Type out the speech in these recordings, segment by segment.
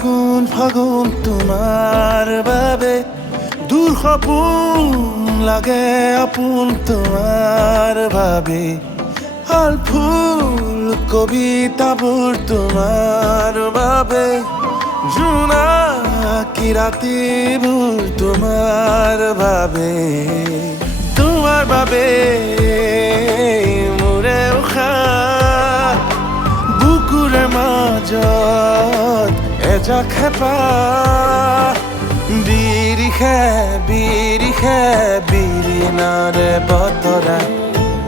ফাগুন ফাগুন তোমার বাবে দূর সপোন লাগে আপোন তোমার বাবে আল ফুল কবিতাবোৰ তোমার বাবে জোনাকি ৰাতিবোৰ তোমার বাবে মোৰে উশাহ বুকুৰে মাজত এজাক হেঁপাহ বিৰিষে বিৰিণাৰে বতৰা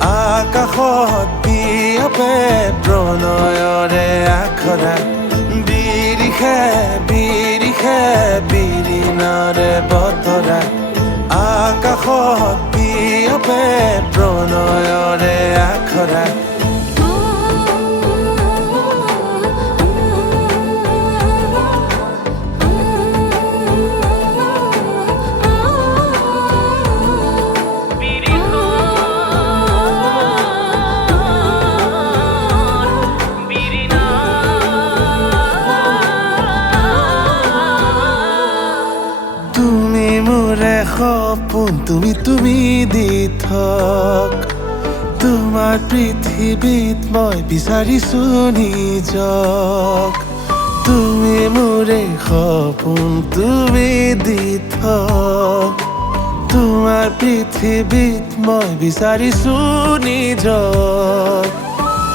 আকাশত বিয়পে প্ৰণয়ৰে আখৰা বিৰিষে বিৰিণাৰে বতৰা আকাশত বিয়পে প্ৰণয়ৰে আখৰা সপোন তুমি দি থক তোমাৰ পৃথিৱীত মই বিচাৰিছো নিজক তুমি মোৰে সপোন তুমি দি থক তোমাৰ পৃথিৱীত মই বিচাৰিছো নিজক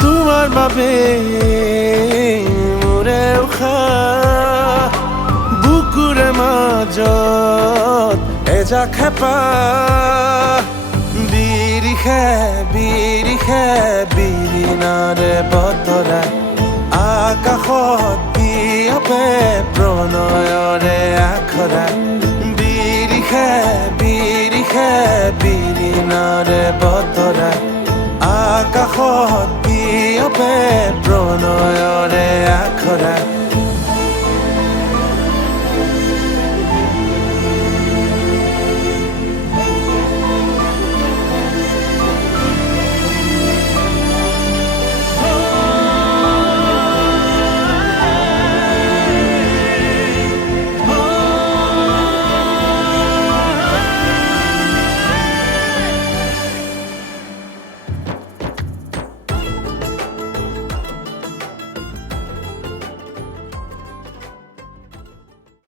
তোমাৰ বাবে মোৰে উশাহ বুকুৰে মাজত এজাক হেঁপাহ বিৰিষে বিৰিণাৰে বতৰা আকাশত বিয়পে প্ৰণয়ৰে আখৰা বিৰিষে বিৰিণাৰে বতৰা আকাশত বিয়পে প্ৰণয়ৰে আখৰা